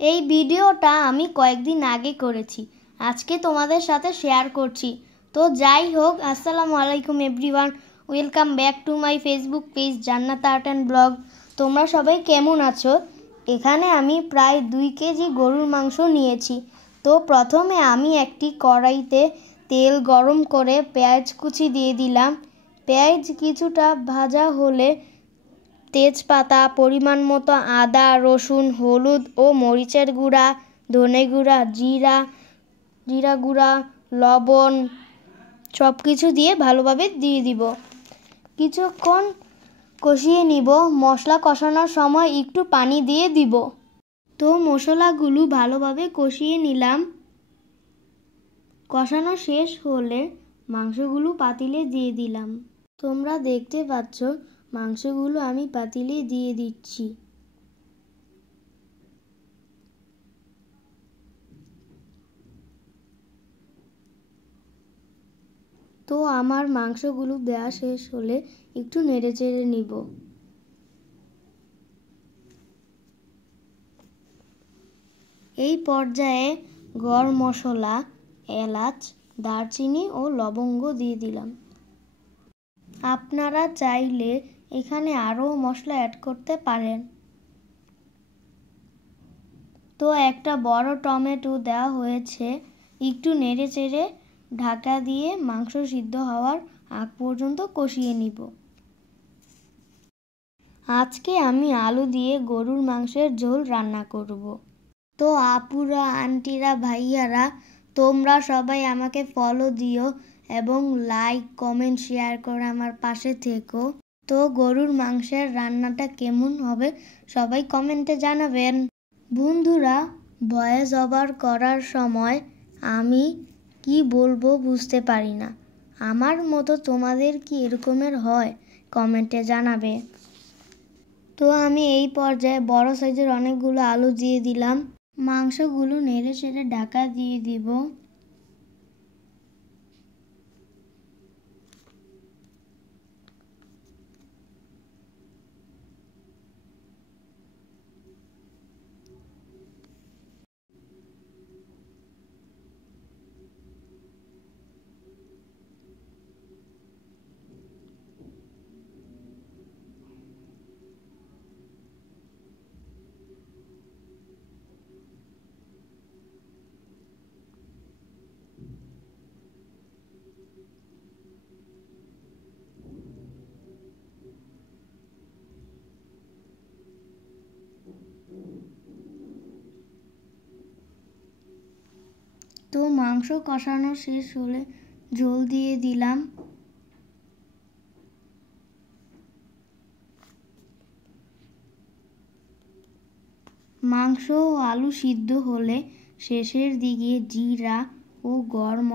এই ভিডিওটা আমি কয়েকদিন আগে করেছি, আজকে তোমাদের সাথে শেয়ার করছি। তো যাই হোক, আসসালামু আলাইকুম everyone, welcome back to my Facebook page জান্নাত আর্ট অ্যান্ড ব্লগ। তোমরা সবাই কেমন আছো? এখানে আমি প্রায় 2 কেজি গরুর মাংস নিয়েছি। তো প্রথমে আমি একটি কড়াইতে তেল গরম করে পেঁয়াজ কুচি দিয়ে দিলাম। পেঁয়াজ কিছুটা ভাজা হলে তেজপাতা, পরিমাণ মতো আদা, রসুন, হলুদ ও মরিচের গুঁড়া, ধনে গুঁড়া, জিরা গুঁড়া, লবণ সব কিছু দিয়ে ভালোভাবে দিয়ে দিব। কিছুক্ষণ কষিয়ে নিব। মশলা কষানোর সময় একটু পানি দিয়ে দিব। তো মশলাগুলো ভালোভাবে কষিয়ে নিলাম। কষানো শেষ হলে মাংসগুলো পাতিলে দিয়ে দিলাম। তোমরা দেখতে পাচ্ছ মাংসগুলো আমি পাতিলে দিয়ে দিচ্ছি। তো আমার মাংসগুলো দেওয়া শেষ হলে একটু নেড়েচেড়ে নিব। এই পর্যায়ে গরম মশলা, এলাচ, দারচিনি ও লবঙ্গ দিয়ে দিলাম। আপনারা চাইলে এখানে আরও মশলা অ্যাড করতে পারেন। তো একটা বড় টমেটো দেওয়া হয়েছে। একটু নেড়েচেড়ে ঢাকা দিয়ে মাংস সিদ্ধ হওয়ার আগ পর্যন্ত কষিয়ে নিব। আজকে আমি আলু দিয়ে গরুর মাংসের ঝোল রান্না করব। তো আপুরা, আন্টিরা, ভাইয়ারা, তোমরা সবাই আমাকে ফলো দিও এবং লাইক, কমেন্ট, শেয়ার করে আমার পাশে থেকো। তো গরুর মাংসের রান্নাটা কেমন হবে সবাই কমেন্টে জানাবেন। বন্ধুরা, ভয়েস ওভার করার সময় আমি কি বলবো বুঝতে পারি না। আমার মতো তোমাদের কি এরকমের হয়? কমেন্টে জানাবে। তো আমি এই পর্যায়ে বড় সাইজের অনেকগুলো আলু দিয়ে দিলাম। মাংসগুলো নেড়ে চেড়ে ঢাকা দিয়ে দিব। তো মাংস কষানো শেষ হলে ঝোল দিয়ে দিলাম। মাংস ও আলু সিদ্ধ হলে শেষের দিকে জিরা ও গরম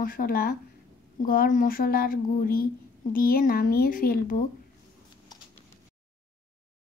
মশলার গুঁড়ি দিয়ে নামিয়ে ফেলবো।